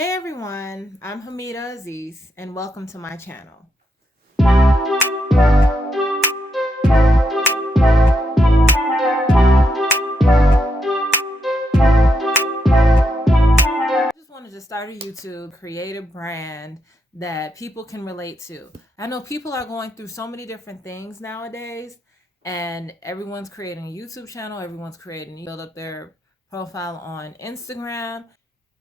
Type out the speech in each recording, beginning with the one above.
Hey everyone, I'm Hamida Aziz and welcome to my channel. I just wanted to start a YouTube, create a brand that people can relate to. I know people are going through so many different things nowadays, and everyone's creating a YouTube channel, everyone's creating, build up their profile on Instagram.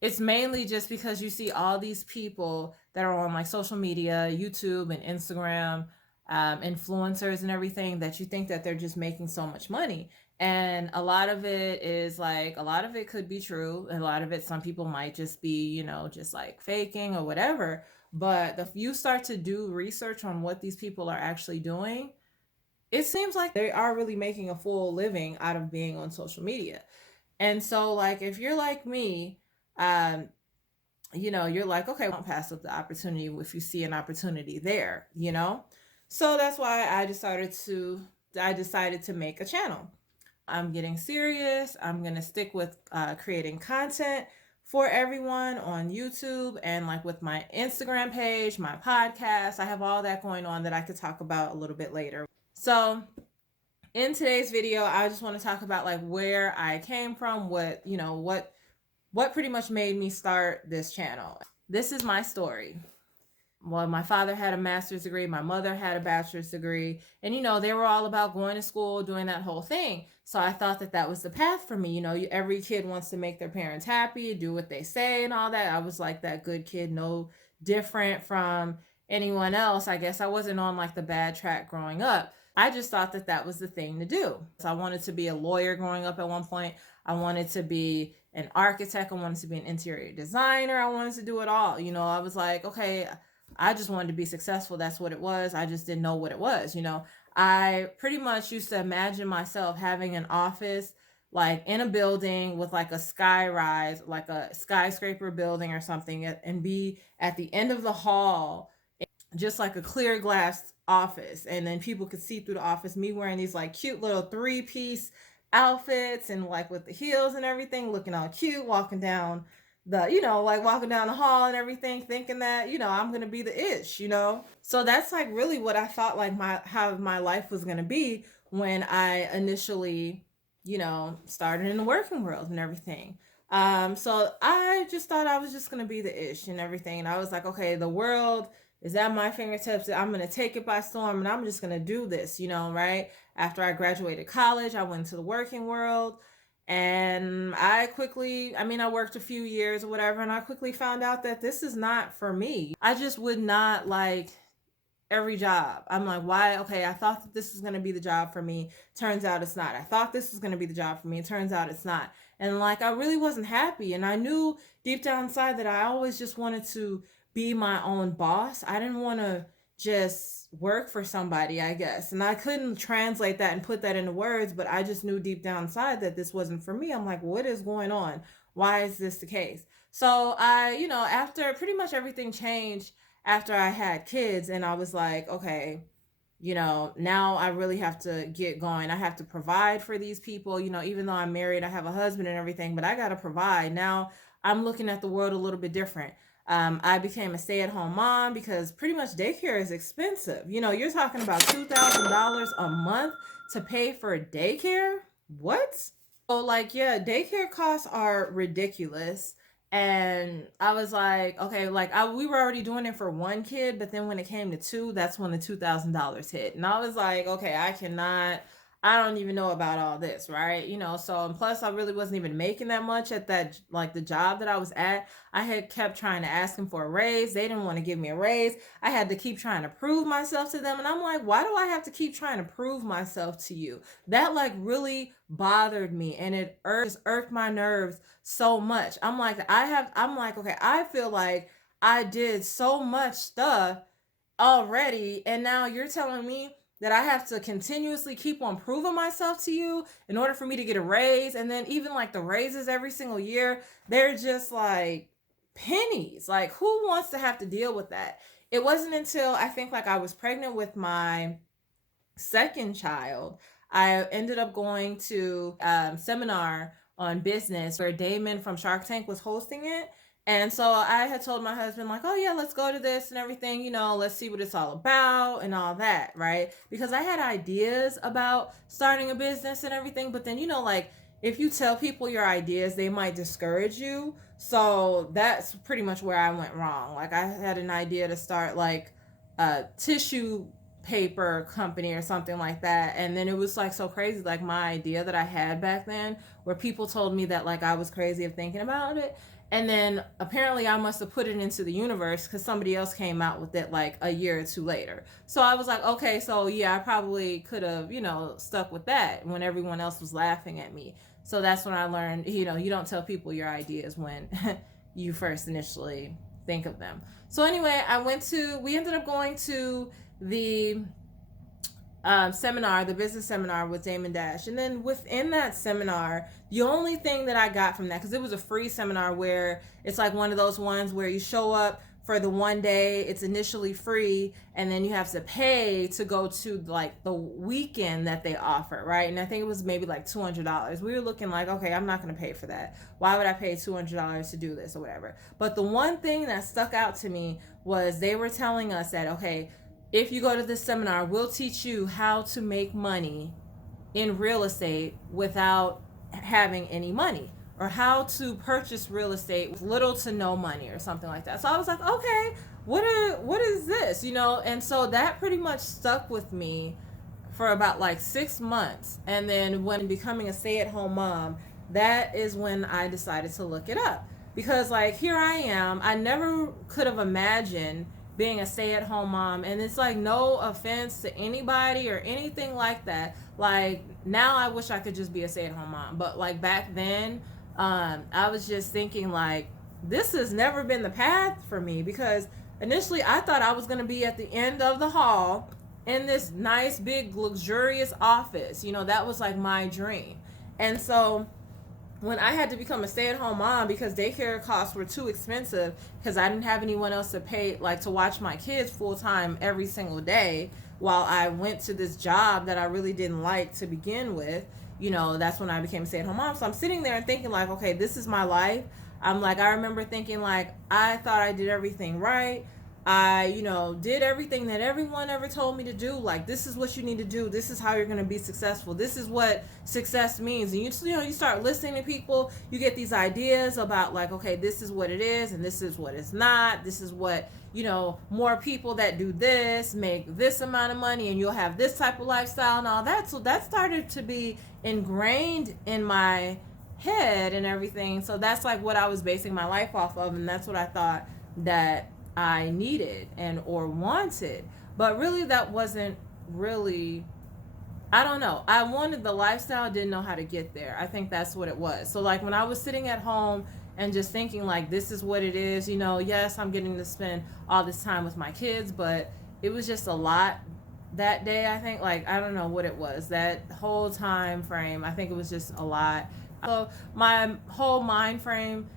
It's mainly just because you see all these people that are on like social media, YouTube and Instagram, influencers and everything, that you think that they're just making so much money. And a lot of it is like, a lot of it could be true. A lot of it, some people might just be, just like faking or whatever. But if you start to do research on what these people are actually doing, it seems like they are really making a full living out of being on social media. And so, like, if you're like me, um, you're like, okay, won't pass up the opportunity if you see an opportunity there. So that's why I decided to make a channel. I'm getting serious. I'm gonna stick with creating content for everyone on YouTube and like with my Instagram page, my podcast. I have all that going on that I could talk about a little bit later. So in today's video, I just want to talk about like where I came from, what pretty much made me start this channel. This is my story. Well, my father had a master's degree, my mother had a bachelor's degree, and they were all about going to school, doing that whole thing. So I thought that that was the path for me. Every kid wants to make their parents happy, do what they say, and all that. I was like that good kid, no different from anyone else. I guess I wasn't on like the bad track growing up. I just thought that that was the thing to do. So I wanted to be a lawyer growing up at one point. I wanted to be an architect. I wanted to be an interior designer. I wanted to do it all. I was like, okay, I just wanted to be successful. That's what it was. I just didn't know what it was. I pretty much used to imagine myself having an office like in a building with like a sky rise, like a skyscraper building or something, and be at the end of the hall, just like a clear glass office. And then people could see through the office, me wearing these like cute little three-piece outfits and like with the heels and everything, looking all cute, walking down like walking down the hall and everything, thinking that, I'm gonna be the ish. So that's like really what I thought like how my life was gonna be when I initially, started in the working world and everything. So I just thought I was just gonna be the ish and everything. And I was like, okay, the world is at my fingertips. I'm gonna take it by storm and I'm just gonna do this, right? After I graduated college, I went to the working world, and I worked a few years or whatever, and I quickly found out that this is not for me. I just would not like every job. I'm like, why? Okay, I thought that this was going to be the job for me. Turns out it's not. I thought this was going to be the job for me. It turns out it's not. And like, I really wasn't happy. And I knew deep down inside that I always just wanted to be my own boss. I didn't want to just work for somebody, I guess. And I couldn't translate that and put that into words, but I just knew deep down inside that this wasn't for me. I'm like, what is going on? Why is this the case? So after pretty much everything changed after I had kids, and I was like, okay, now I really have to get going. I have to provide for these people, even though I'm married, I have a husband and everything, but I got to provide. Now I'm looking at the world a little bit different. I became a stay at home mom because pretty much daycare is expensive. You're talking about $2,000 a month to pay for daycare. What? So like, yeah, daycare costs are ridiculous. And I was like, okay, like we were already doing it for one kid, but then when it came to two, that's when the $2,000 hit. And I was like, okay, I don't even know about all this, right? So, and plus I really wasn't even making that much at that, like the job that I was at. I had kept trying to ask them for a raise. They didn't want to give me a raise. I had to keep trying to prove myself to them. And I'm like, why do I have to keep trying to prove myself to you? That like really bothered me, and it irked my nerves so much. I'm like, okay, I feel like I did so much stuff already, and now you're telling me that I have to continuously keep on proving myself to you in order for me to get a raise. And then even like the raises every single year, they're just like pennies. Like, who wants to have to deal with that? It wasn't until I think like I was pregnant with my second child, I ended up going to seminar on business where Damon from Shark Tank was hosting it. And so I had told my husband, like, oh, yeah, let's go to this and everything, let's see what it's all about and all that, right? Because I had ideas about starting a business and everything, but then, like, if you tell people your ideas, they might discourage you. So that's pretty much where I went wrong. Like, I had an idea to start, like, a tissue paper company or something like that. And then it was, like, so crazy. Like, my idea that I had back then, where people told me that, like, I was crazy of thinking about it. And then apparently I must have put it into the universe because somebody else came out with it like a year or two later. So I was like, okay, so yeah, I probably could have, stuck with that when everyone else was laughing at me. So that's when I learned, you don't tell people your ideas when you first initially think of them. So anyway, we ended up going to the seminar, the business seminar with Damon Dash. And then within that seminar, the only thing that I got from that, because it was a free seminar where it's like one of those ones where you show up for the one day, it's initially free, and then you have to pay to go to like the weekend that they offer, right? And I think it was maybe like $200. We were looking like, okay, I'm not going to pay for that. Why would I pay $200 to do this or whatever? But the one thing that stuck out to me was they were telling us that, okay, if you go to this seminar, we'll teach you how to make money in real estate without having any money, or how to purchase real estate with little to no money or something like that. So I was like, okay, what is this? And so that pretty much stuck with me for about like 6 months. And then when becoming a stay-at-home mom, that is when I decided to look it up. Because like here I am, I never could have imagined being a stay-at-home mom, and it's like no offense to anybody or anything like that. Like now I wish I could just be a stay-at-home mom, but like back then I was just thinking like this has never been the path for me, because initially I thought I was going to be at the end of the hall in this nice big luxurious office. That was like my dream. And so when I had to become a stay-at-home mom because daycare costs were too expensive, because I didn't have anyone else to pay, like to watch my kids full time every single day while I went to this job that I really didn't like to begin with, that's when I became a stay-at-home mom. So I'm sitting there and thinking like, okay, this is my life. I remember thinking like, I thought I did everything right. I, did everything that everyone ever told me to do. Like, this is what you need to do. This is how you're going to be successful. This is what success means. And you start listening to people, you get these ideas about like, okay, this is what it is and this is what it's not. This is what, more people that do this make this amount of money and you'll have this type of lifestyle and all that. So that started to be ingrained in my head and everything. So that's like what I was basing my life off of. And that's what I thought that I needed and or wanted. But really that wasn't really, I don't know. I wanted the lifestyle, didn't know how to get there. I think that's what it was. So like when I was sitting at home and just thinking like this is what it is, yes, I'm getting to spend all this time with my kids, but it was just a lot that day. I think like I don't know what it was. That whole time frame, I think it was just a lot. So my whole mind frame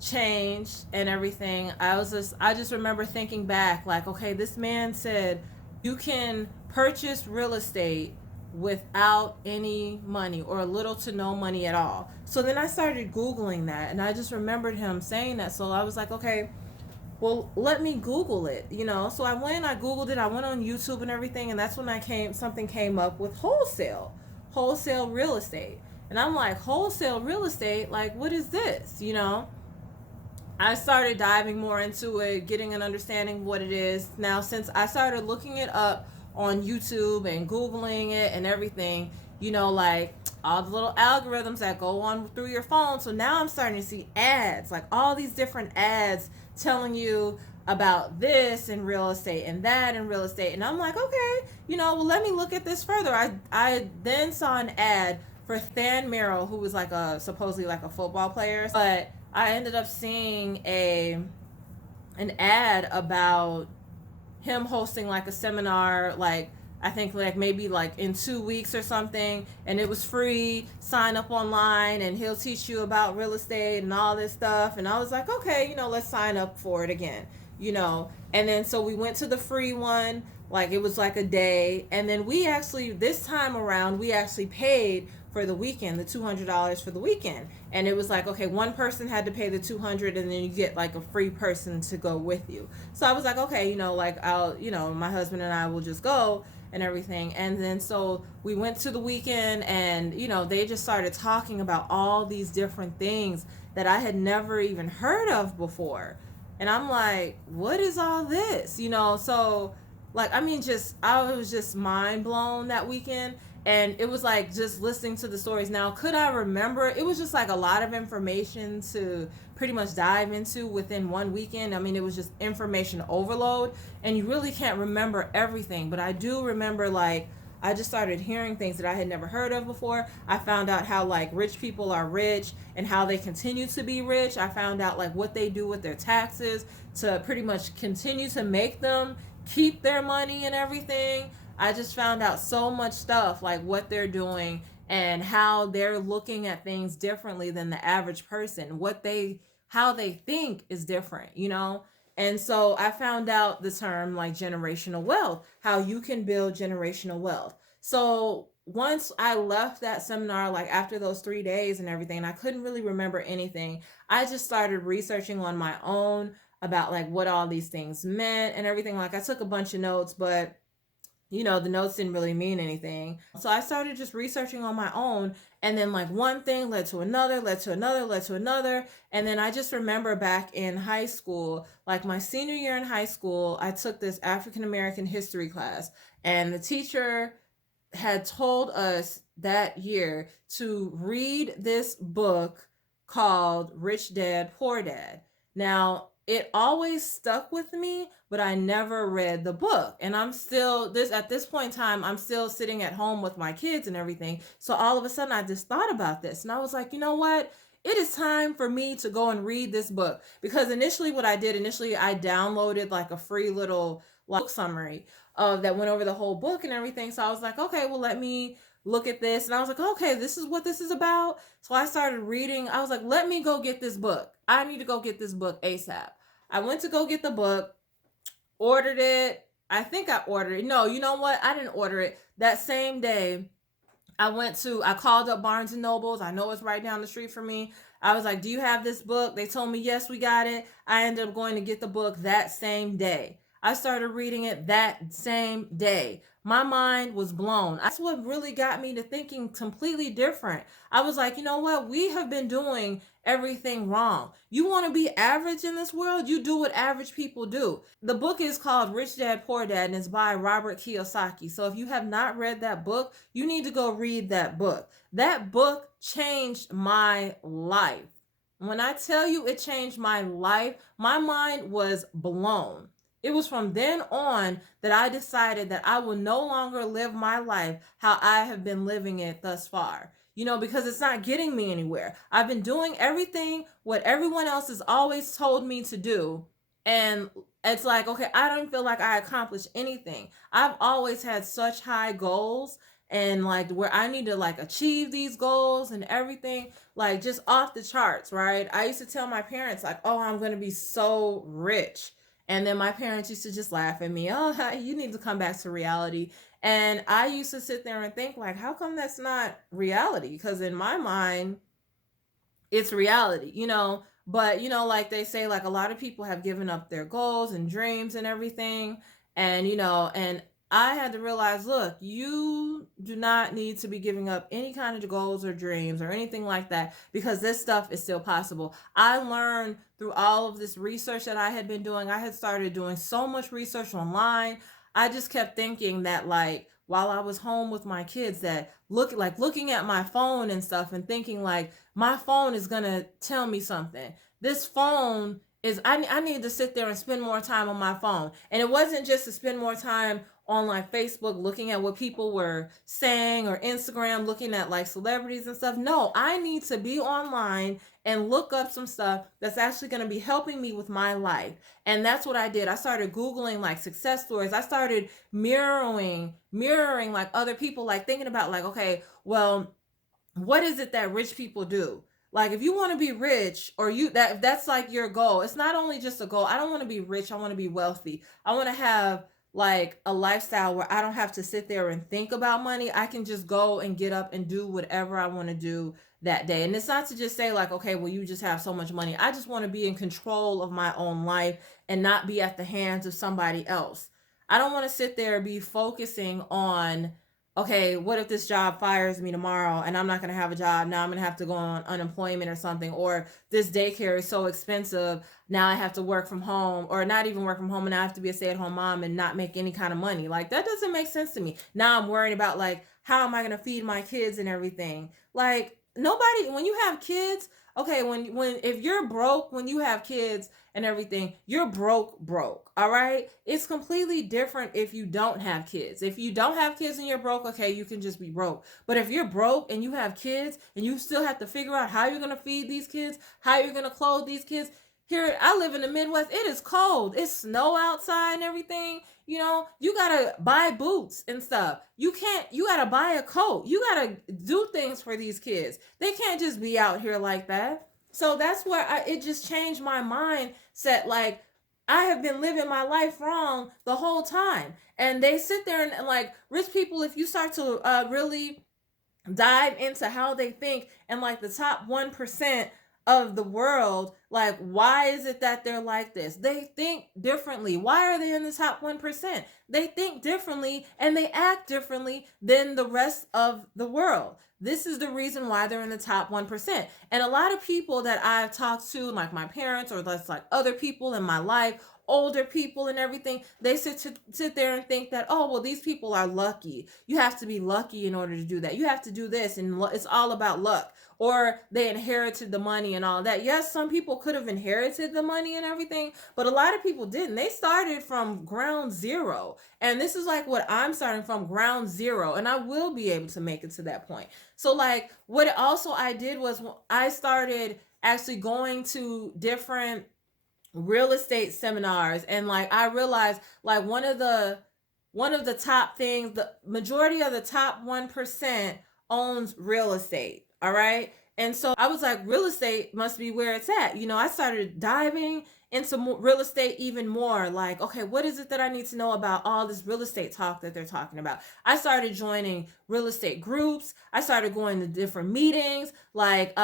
changed and everything. I just remember thinking back like, okay, this man said you can purchase real estate without any money or little to no money at all. So then I started Googling that and I just remembered him saying that. So I was like, okay, well, let me Google it, So I Googled it, I went on YouTube and everything, and that's when something came up with wholesale real estate. And I'm like, wholesale real estate, like what is this, I started diving more into it, getting an understanding of what it is. Now, since I started looking it up on YouTube and Googling it and everything, like all the little algorithms that go on through your phone. So now I'm starting to see ads, like all these different ads telling you about this in real estate and that in real estate. And I'm like, okay, well, let me look at this further. I then saw an ad for Than Merrill, who was like supposedly like a football player. But I ended up seeing an ad about him hosting like a seminar, like I think like maybe like in 2 weeks or something, and it was free. Sign up online and he'll teach you about real estate and all this stuff. And I was like, okay, let's sign up for it again, And then so we went to the free one, like it was like a day, and then this time around we actually paid for the weekend, the $200 for the weekend. And it was like, okay, one person had to pay the 200 and then you get like a free person to go with you. So I was like, okay, like I'll, my husband and I will just go and everything. And then so we went to the weekend and, they just started talking about all these different things that I had never even heard of before. And I'm like, what is all this? So like, I mean, I was just mind blown that weekend. And it was like just listening to the stories. Now, could I remember? It was just like a lot of information to pretty much dive into within one weekend. I mean, it was just information overload, and you really can't remember everything. But I do remember, like, I just started hearing things that I had never heard of before. I found out how like rich people are rich and how they continue to be rich. I found out like what they do with their taxes to pretty much continue to make them keep their money and everything. I just found out so much stuff, like what they're doing and how they're looking at things differently than the average person. How they think is different. And so I found out the term like generational wealth, how you can build generational wealth. So once I left that seminar, like after those 3 days and everything, and I couldn't really remember anything, I just started researching on my own about like what all these things meant and everything. Like I took a bunch of notes, but the notes didn't really mean anything. So I started just researching on my own. And then like one thing led to another, led to another, led to another. And then I just remember back in high school, like my senior year in high school, I took this African American history class. And the teacher had told us that year to read this book called Rich Dad, Poor Dad. Now, it always stuck with me, but I never read the book. And I'm still at this point in time, I'm still sitting at home with my kids and everything. So all of a sudden I just thought about this and I was like, you know what? It is time for me to go and read this book. Because initially I downloaded like a free little book summary that went over the whole book and everything. So I was like, okay, well, let me look at this. And I was like, okay, this is what this is about. So I started reading. I was like, let me go get this book. I need to go get this book ASAP. I went to go get the book, ordered it. I think I ordered it. No, you know what? I didn't order it. That same day, I called up Barnes and Nobles. I know it's right down the street from me. I was like, do you have this book? They told me, yes, we got it. I ended up going to get the book that same day. I started reading it that same day. My mind was blown. That's what really got me to thinking completely different. I was like, you know what? We have been doing everything wrong. You want to be average in this world? You do what average people do. The book is called Rich Dad, Poor Dad, and it's by Robert Kiyosaki. So if you have not read that book, you need to go read that book. That book changed my life. When I tell you it changed my life, my mind was blown. It was from then on that I decided that I will no longer live my life how I have been living it thus far. Because it's not getting me anywhere. I've been doing everything what everyone else has always told me to do. And it's like, okay, I don't feel like I accomplished anything. I've always had such high goals and like where I need to like achieve these goals and everything, like just off the charts, right? I used to tell my parents like, oh, I'm going to be so rich. And then my parents used to just laugh at me. Oh, you need to come back to reality. And I used to sit there and think like, how come that's not reality? Because in my mind, it's reality. But, like they say, like a lot of people have given up their goals and dreams and everything. And, and I had to realize, look, you do not need to be giving up any kind of goals or dreams or anything like that because this stuff is still possible. I learned through all of this research that I had been doing. I had started doing so much research online. I just kept thinking that like while I was home with my kids that looking at my phone and stuff and thinking like my phone is going to tell me something. This phone is I need to sit there and spend more time on my phone. And it wasn't just to spend more time on like Facebook looking at what people were saying or Instagram looking at like celebrities and stuff. No, I need to be online and look up some stuff that's actually going to be helping me with my life. And that's what I did. I started Googling like success stories. I started mirroring like other people, like thinking about like, okay, well, what is it that rich people do? Like if you want to be rich or that's like your goal. It's not only just a goal. I don't want to be rich. I want to be wealthy. I want to have like a lifestyle where I don't have to sit there and think about money. I can just go and get up and do whatever I want to do that day. And it's not to just say like, okay, well, you just have so much money. I just want to be in control of my own life and not be at the hands of somebody else. I don't want to sit there and be focusing on, okay, what if this job fires me tomorrow and I'm not going to have a job? Now I'm going to have to go on unemployment or something. Or this daycare is so expensive. Now I have to work from home, or not even work from home, and I have to be a stay-at-home mom and not make any kind of money. Like, that doesn't make sense to me. Now I'm worried about, like, how am I going to feed my kids and everything? Like, nobody, when you have kids, okay, if you're broke, when you have kids and everything, you're broke. All right. It's completely different if you don't have kids. If you don't have kids and you're broke, okay, you can just be broke. But if you're broke and you have kids and you still have to figure out how you're going to feed these kids, how you're going to clothe these kids. Here, I live in the Midwest. It is cold. It's snow outside and everything. You know, you gotta buy boots and stuff. You gotta buy a coat. You gotta do things for these kids. They can't just be out here like that. So that's where it just changed my mindset. Like, I have been living my life wrong the whole time. And they sit there and like, rich people, if you start to really dive into how they think, and like the top 1% of the world, like, why is it that they're like this? They think differently. Why are they in the top 1%? They think differently and they act differently than the rest of the world. This is the reason why they're in the top 1%. And a lot of people that I've talked to, like my parents, or that's like other people in my life, older people and everything, they sit there and think that, oh, well, these people are lucky. You have to be lucky in order to do that. You have to do this, and it's all about luck. Or they inherited the money and all that. Yes, some people could have inherited the money and everything, but a lot of people didn't. They started from ground zero. And this is like what I'm starting from, ground zero. And I will be able to make it to that point. So like what also I did was I started actually going to different real estate seminars, and like I realized like one of the top things, the majority of the top 1% owns real estate. All right. And so I was like, real estate must be where it's at. You know, I started diving into real estate even more. Like, okay, what is it that I need to know about all this real estate talk that they're talking about? I started joining real estate groups. I started going to different meetings, like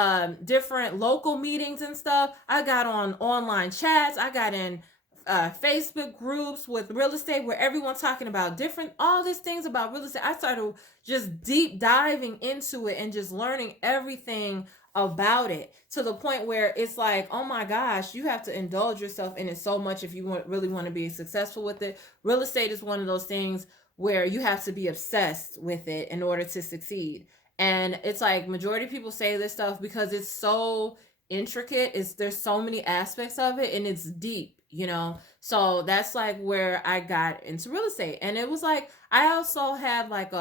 different local meetings and stuff. I got on online chats. I got in Facebook groups with real estate where everyone's talking about different, all these things about real estate. I started just deep diving into it and just learning everything about it, to the point where it's like, oh my gosh, you have to indulge yourself in it so much if you really want to be successful with it. Real estate is one of those things where you have to be obsessed with it in order to succeed. And it's like majority of people say this stuff because it's so intricate. There's so many aspects of it and it's deep, you know. So that's like where I got into real estate. And it was like I also had like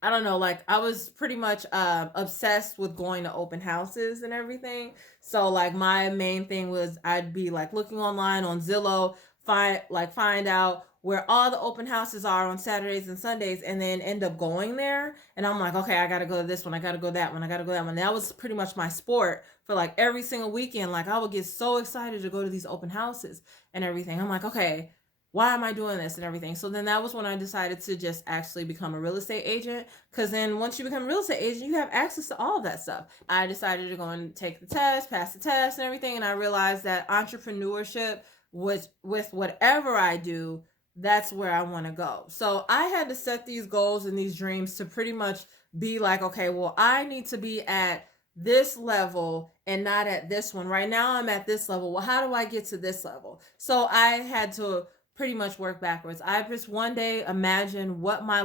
I don't know, like I was pretty much obsessed with going to open houses and everything. So like my main thing was I'd be like looking online on Zillow, find out where all the open houses are on Saturdays and Sundays, and then end up going there. And I'm like, okay, I gotta go to this one, I gotta go that one, I gotta go that one. That was pretty much my sport for like every single weekend. Like I would get so excited to go to these open houses and everything. I'm like, okay, why am I doing this and everything? So then that was when I decided to just actually become a real estate agent. Because then once you become a real estate agent, you have access to all of that stuff. I decided to go and take the test, pass the test and everything. And I realized that entrepreneurship was, with whatever I do, that's where I want to go. So I had to set these goals and these dreams to pretty much be like, okay, well, I need to be at this level and not at this one. Right now I'm at this level. Well, how do I get to this level? So I had to pretty much work backwards. I just one day imagined what I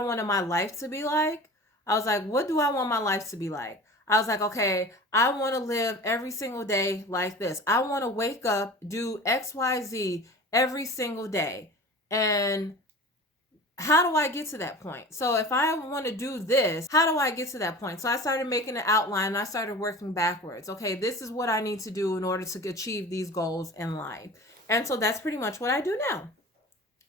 wanted my life to be like. I was like, what do I want my life to be like? I was like, okay, I want to live every single day like this. I want to wake up, do XYZ every single day. And how do I get to that point? So if I want to do this, how do I get to that point? So I started making an outline and I started working backwards. Okay, this is what I need to do in order to achieve these goals in life. And so that's pretty much what I do now.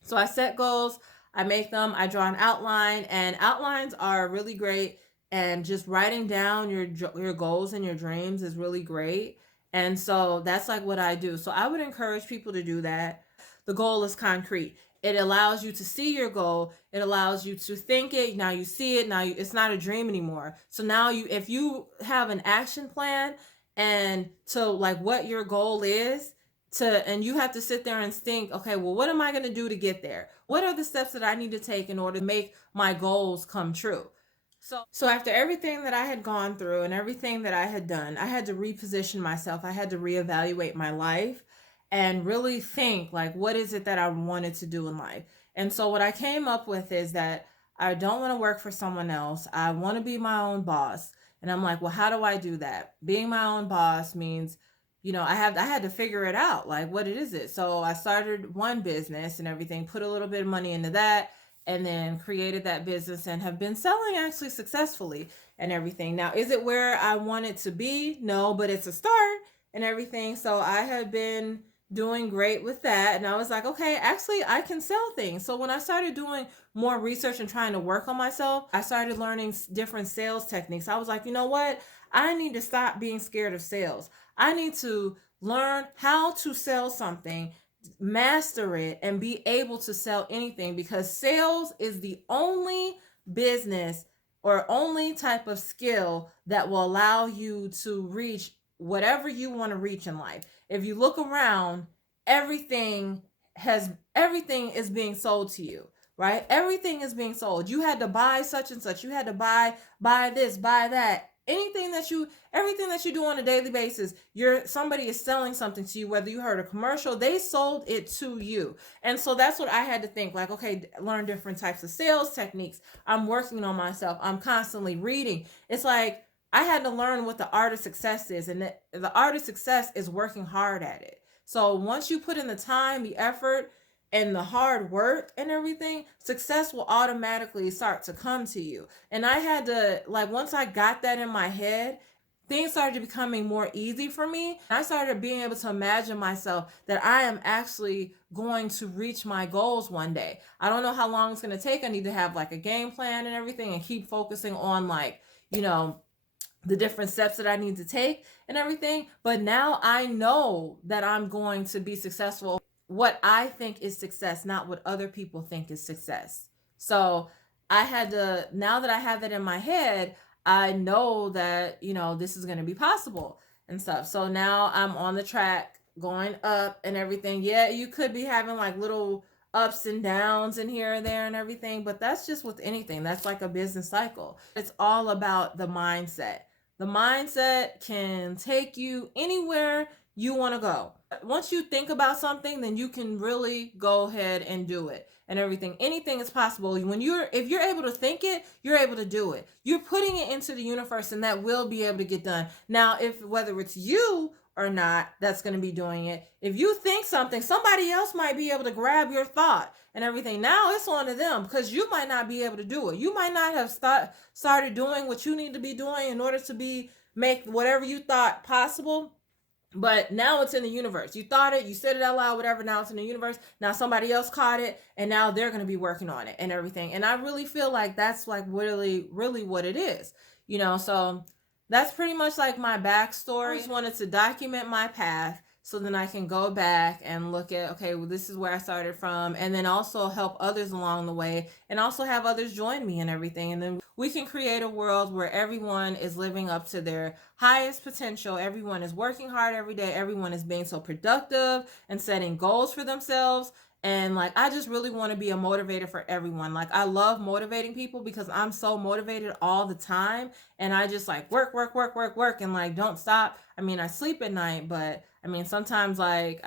So I set goals, I make them, I draw an outline, and outlines are really great. And just writing down your goals and your dreams is really great. And so that's like what I do. So I would encourage people to do that. the goal is concrete. It allows you to see your goal. It allows you to think it. Now you see it. It's not a dream anymore. So now if you have an action plan and to like what your goal is, and you have to sit there and think, okay, well, what am I going to do to get there? What are the steps that I need to take in order to make my goals come true? So after everything that I had gone through and everything that I had done, I had to reposition myself. I had to reevaluate my life and really think, like, what is it that I wanted to do in life? And so what I came up with is that I don't want to work for someone else. I want to be my own boss. And I'm like, well, how do I do that? Being my own boss means, I had to figure it out, like, what it is it. So I started one business and everything, put a little bit of money into that, and then created that business and have been selling actually successfully and everything. Now, is it where I want it to be? No, but it's a start and everything. So I have been doing great with that. And I was like, okay, actually, I can sell things. So when I started doing more research and trying to work on myself, I started learning different sales techniques. I was like, you know what? I need to stop being scared of sales. I need to learn how to sell something, master it, and be able to sell anything, because sales is the only business or only type of skill that will allow you to reach whatever you want to reach in life. If you look around, everything is being sold to you, right? Everything is being sold. You had to buy such and such. You had to buy this, buy that. Everything that you do on a daily basis, somebody is selling something to you. Whether you heard a commercial, they sold it to you. And so that's what I had to think, like, okay, learn different types of sales techniques. I'm working on myself. I'm constantly reading. It's like I had to learn what the art of success is, and the art of success is working hard at it. So once you put in the time, the effort, and the hard work and everything, success will automatically start to come to you. And I had to, like, once I got that in my head, things started becoming more easy for me. I started being able to imagine myself that I am actually going to reach my goals one day. I don't know how long it's going to take. I need to have like a game plan and everything, and keep focusing on, like, the different steps that I need to take and everything. But now I know that I'm going to be successful. What I think is success, not what other people think is success. So now that I have that in my head, I know that, this is going to be possible and stuff. So now I'm on the track going up and everything. Yeah, you could be having like little ups and downs in here and there and everything, but that's just with anything. That's like a business cycle. It's all about the mindset. The mindset can take you anywhere you want to go. Once you think about something, then you can really go ahead and do it and everything. Anything is possible. If you're able to think it, you're able to do it. You're putting it into the universe, and that will be able to get done. Now, whether it's you or not that's going to be doing it, if you think something, somebody else might be able to grab your thought and everything. Now it's on to them, because you might not be able to do it. You might not have started doing what you need to be doing in order to make whatever you thought possible. But now it's in the universe. You thought it, you said it out loud, whatever. Now it's in the universe. Now somebody else caught it, and now they're going to be working on it and everything. And I really feel like that's like really, really what it is. So that's pretty much like my backstory. I just wanted to document my path, so then I can go back and look at, okay, well, this is where I started from, and then also help others along the way, and also have others join me and everything. And then we can create a world where everyone is living up to their highest potential. Everyone is working hard every day. Everyone is being so productive and setting goals for themselves. And like, I just really want to be a motivator for everyone. Like, I love motivating people because I'm so motivated all the time. And I just like work, and like don't stop. I mean, I sleep at night, but I mean, sometimes I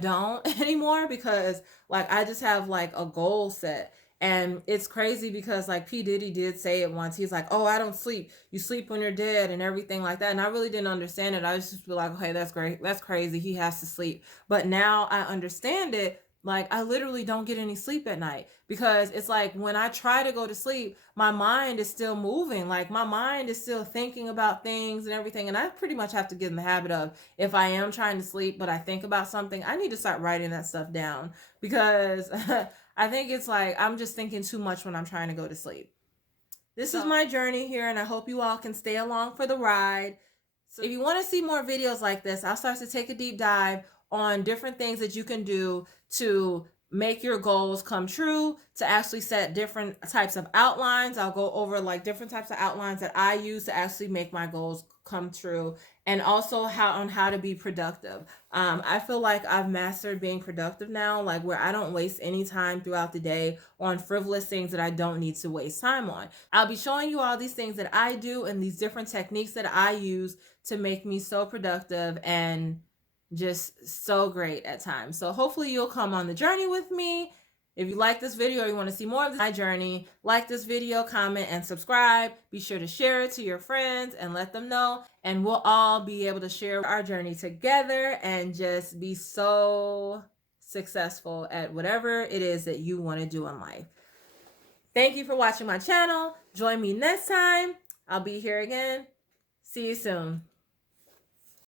don't anymore, because like I just have like a goal set. And it's crazy because like P. Diddy did say it once. He's like, oh, I don't sleep. You sleep when you're dead and everything like that. And I really didn't understand it. I was just be like, okay, that's great. That's crazy. He has to sleep. But now I understand it. Like, I literally don't get any sleep at night, because it's like when I try to go to sleep, my mind is still moving. Like, my mind is still thinking about things and everything. And I pretty much have to get in the habit of, if I am trying to sleep, but I think about something, I need to start writing that stuff down, because I think it's like I'm just thinking too much when I'm trying to go to sleep. This is my journey here, and I hope you all can stay along for the ride. So if you want to see more videos like this, I'll start to take a deep dive on different things that you can do to make your goals come true, to actually set different types of outlines. I'll go over like different types of outlines that I use to actually make my goals come true, and also how to be productive. I feel like I've mastered being productive now, like where I don't waste any time throughout the day on frivolous things that I don't need to waste time on. I'll be showing you all these things that I do and these different techniques that I use to make me so productive and just so great at times. So hopefully you'll come on the journey with me. If you like this video or you want to see more of my journey, like this video, comment, and subscribe. Be sure to share it to your friends and let them know. And we'll all be able to share our journey together and just be so successful at whatever it is that you want to do in life. Thank you for watching my channel. Join me next time. I'll be here again. See you soon.